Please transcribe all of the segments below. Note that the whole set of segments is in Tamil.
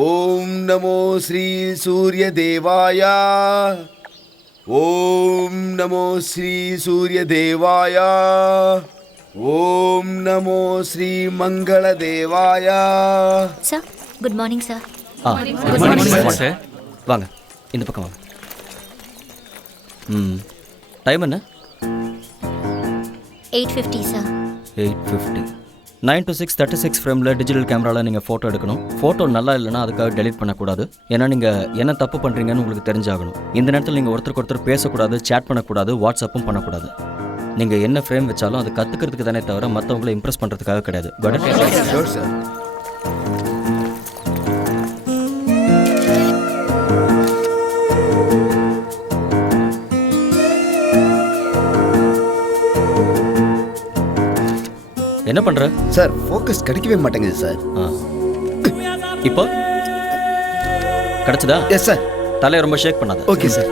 ஓம் நமோ ஸ்ரீ சூரிய தேவாயா. ஓம் நமோ ஸ்ரீ சூரிய தேவாயா. ஓம் நமோ ஸ்ரீ மங்கள தேவாயா. Sir good morning sir. Good morning sir. வாங்க இந்த பக்கம் வாங்க. டைம் என்ன? 8:50 சார். 8:50. 9 to 6 36 ஃப்ரேமில் டிஜிட்டல் கேமராவில் நீங்கள் ஃபோட்டோ எடுக்கணும். ஃபோட்டோ நல்லா இல்லைன்னா அதுக்காக டெலிட் பண்ணக்கூடாது. ஏன்னா நீங்கள் என்ன தப்பு பண்ணுறீங்கன்னு உங்களுக்கு தெரிஞ்சாகணும். இந்த நேரத்தில் நீங்கள் ஒருத்தருக்கு ஒருத்தர் பேசக்கூடாது, சேட் பண்ணக்கூடாது, வாட்ஸ்அப்பும் பண்ணக்கூடாது. நீங்கள் என்ன ஃப்ரேம் வச்சாலும் அது கற்றுக்கிறதுக்கு தானே தவிர மற்றவங்களை இம்ப்ரெஸ் பண்ணுறதுக்காக கிடையாது. Sure sir. என்ன பண்ணுற சார்? ஃபோக்கஸ் கிடைக்கவே மாட்டேங்குது சார். இப்போ கிடச்சதா? Yes sir. தலையை ரொம்ப ஷேக் பண்ணாத. Okay sir.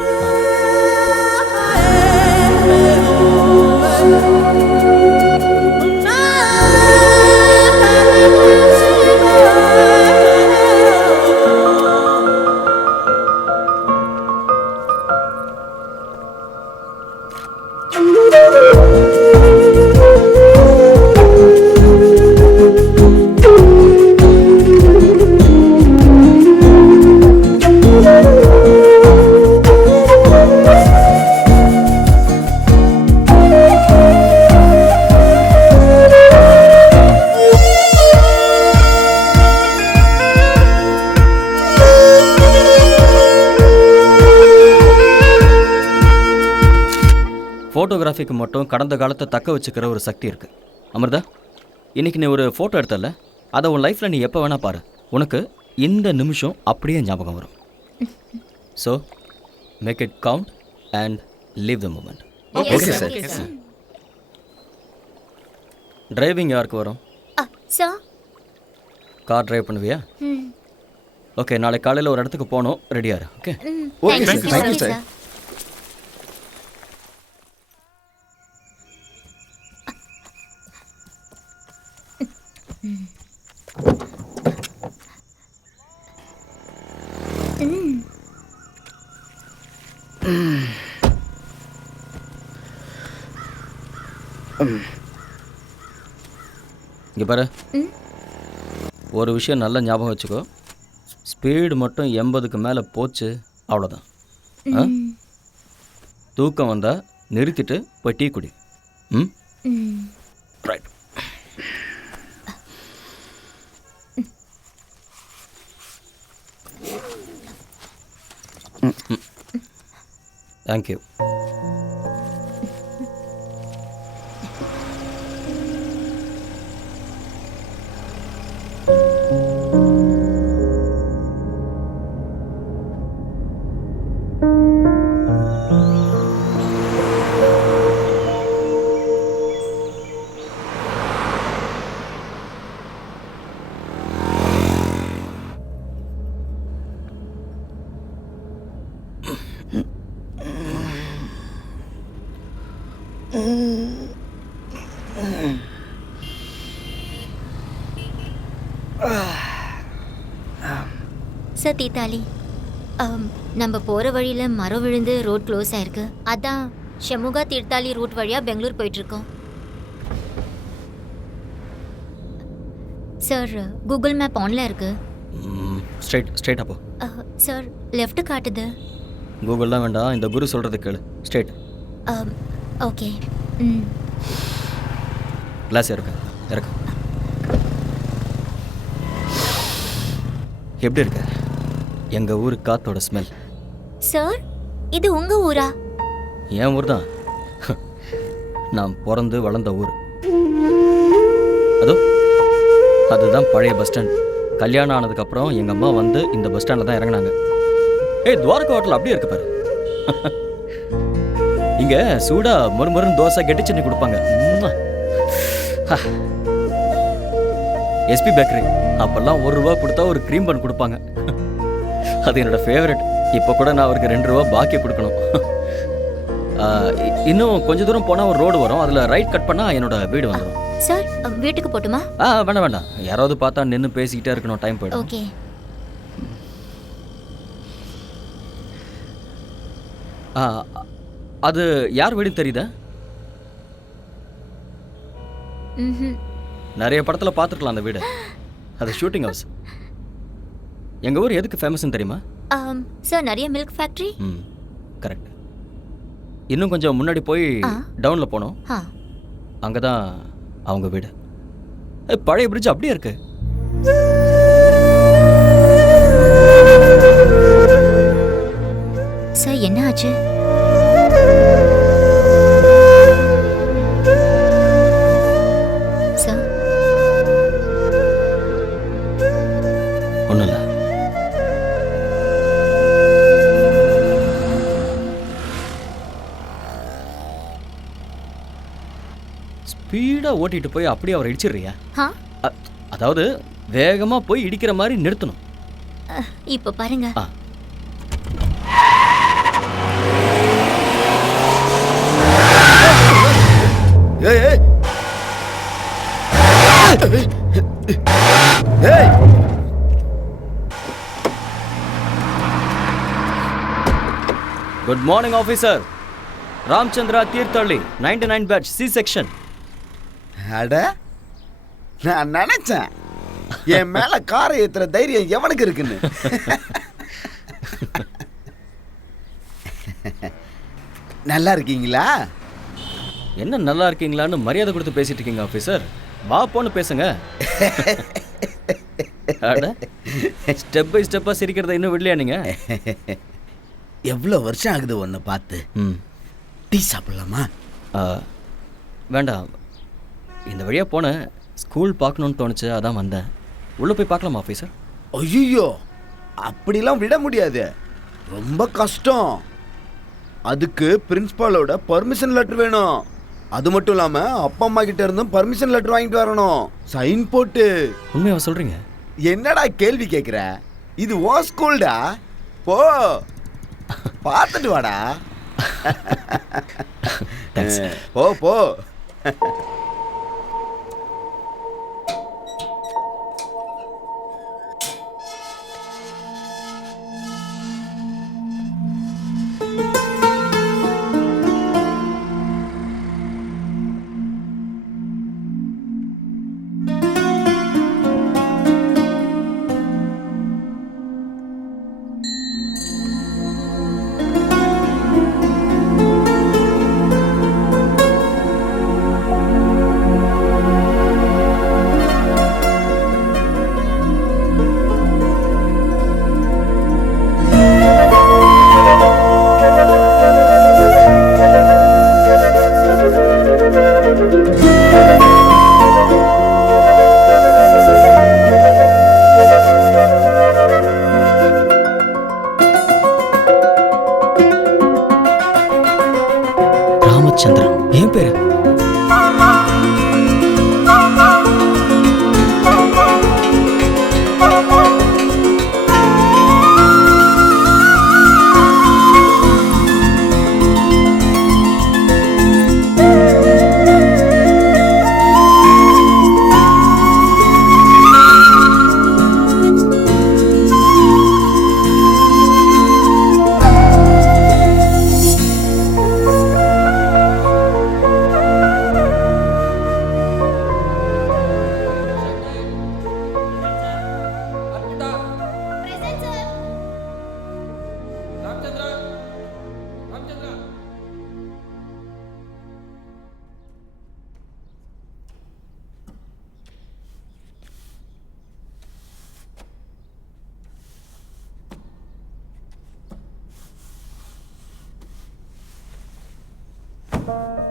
ஃபோட்டோகிராஃபிக்கு மட்டும் கடந்த காலத்தை தக்க வச்சுக்கிற ஒரு சக்தி இருக்குது. அமிர்தா, இன்றைக்கி நீ ஒரு ஃபோட்டோ எடுத்தல, அதை உன் லைஃப்பில் நீ எப்போ வேணால் பாரு. உனக்கு இந்த நிமிஷம் அப்படியே ஞாபகம் வரும். So make it count and live the moment. Okay sir. Driving யாருக்கு வரும்? சார். கார் டிரைவ் பண்ணுவியா? ஓகே, நாளைக்கு காலையில் ஒரு இடத்துக்கு போகணும். ரெடியாரு. Okay. Okay sir. Thank you sir. இங்கே பாரு, ஒரு விஷயம் நல்லா ஞாபகம் வச்சுக்கோ. ஸ்பீடு மட்டும் 80க்கு மேலே போச்சு, அவ்வளோதான். தூக்கம் வந்தால் நிறுத்திட்டு போய் டீ குடி. ரைட். தேங்க்யூ. சார் தீத்தாலி, நம்ம போகிற வழியில் மரம் விழுந்து ரோட் க்ளோஸ் ஆயிருக்கு. அதான் ஷமுகா தீர்த்தாலி ரூட் வழியாக பெங்களூர் போயிட்டுருக்கோம். சார் கூகுள் மேப் ஆனில் இருக்கு. ஸ்ட்ரைட் அப்போ. சார் லெஃப்ட் காட்டுது. கூகுள்லாம் வேண்டாம், இந்த குரு சொல்கிறது கேளு. ஸ்ட்ரைட். ஓகே. கிளாஸ் இருக்கு. எப்படி இருக்கு எங்கள் ஊர் காத்தோட ஸ்மெல்? சார் இது உங்கள் ஊரா? என் ஊர் தான். நான் பிறந்து வளர்ந்த ஊர். அதுதான் பழைய பஸ் ஸ்டாண்ட். கல்யாணம் ஆனதுக்கப்புறம் எங்கள் அம்மா வந்து இந்த பஸ் ஸ்டாண்டில் தான் இறங்கினாங்க. துவாரகா ஹோட்டல் அப்படியே இருக்கு பாரு. இங்கே சூடா மொறுமொறுன்னு தோசை கெட்டி சட்னி கொடுப்பாங்க. எஸ்பி பேக்கரி அப்போல்லாம் ₹1 கொடுத்தா ஒரு க்ரீம் பன் கொடுப்பாங்க. அது என்னோடய ஃபேவரட். இப்போ கூட நான் அவருக்கு ₹2 பாக்கி கொடுக்கணும். இன்னும் கொஞ்சம் தூரம் போனால் ஒரு ரோடு வரும், அதில் ரைட் கட் பண்ணால் என்னோட வீடு வந்துடும். சார் வீட்டுக்கு போட்டுமா? வேண்டாம், யாராவது பார்த்தா நின்று பேசிக்கிட்டே இருக்கணும், டைம் போய்டும். ஓகே. ஆ, அது யார் வீடு தெரியுதா? ம்ஹும். நிறைய படத்தில் பார்த்துருக்கலாம் அந்த வீடு. அது ஷூட்டிங் ஹவுஸ். எங்கள் ஊர் எதுக்கு ஃபேமஸ்ன்னு தெரியுமா? சார் நிறைய மில்க் ஃபேக்ட்ரி. ம், கரெக்ட். இன்னும் கொஞ்சம் முன்னாடி போய் டவுனில் போனோம். அங்கே தான் அவங்க வீடு. பழைய பிரிட்ஜ் அப்படியே இருக்கு. சார் என்ன ஆச்சு? சார் ஒன்றும் இல்லை. ஸ்பீடாக ஓட்டிட்டு போய் அப்படியே அவரை இடிச்சிடுறியா? அதாவது வேகமாக போய் இடிக்கிற மாதிரி நிறுத்தணும். இப்போ பாருங்க. ஏய் ஏய் ஏய் good morning officer. Ramachandra Theerthahalli 99 batch C section. அட நான் நினைச்சேன் என் மேல காரை ஏத்துற தைரியம் எவனுக்கு இருக்குன்னு. நல்லா இருக்கீங்களா? என்ன நல்லா இருக்கீங்களான்னு மரியாதை கொடுத்து பேசிட்டு இருக்கீங்க ஆஃபீஸர். வா போன்னு பேசுங்க. அட ஸ்டெப் பை ஸ்டெப்பாக சிரிக்கிறத இன்னும் விடலையா நீங்க? எவ்வளோ வருஷம் ஆகுது ஒன்று பார்த்து. டீ சாப்பிடலாமா? வேண்டாம். இந்த வழியாக போனேன், ஸ்கூல் பார்க்கணுன்னு தோணுச்சு, அதான் வந்தேன். உள்ளே போய் பார்க்கலாமா ஆஃபீஸர்? ஐயோ, அப்படிலாம் விட முடியாது, ரொம்ப கஷ்டம். அதுக்கு பிரின்ஸ்பாலோட பர்மிஷன் லெட்டர் வேணும். அது மட்டும் இல்லாமல் அப்பா அம்மா கிட்ட இருந்தும் பர்மிஷன் லெட்டர் வாங்கிட்டு வரணும், சைன் போட்டு. உண்மையாக சொல்கிறீங்க? என்னடா கேள்வி கேட்குற? இது ஓ ஸ்கூல்டா, போ பார்த்துட்டு வாடா. போ போ. ராமச்சந்திரன் என் பேரு. Bye.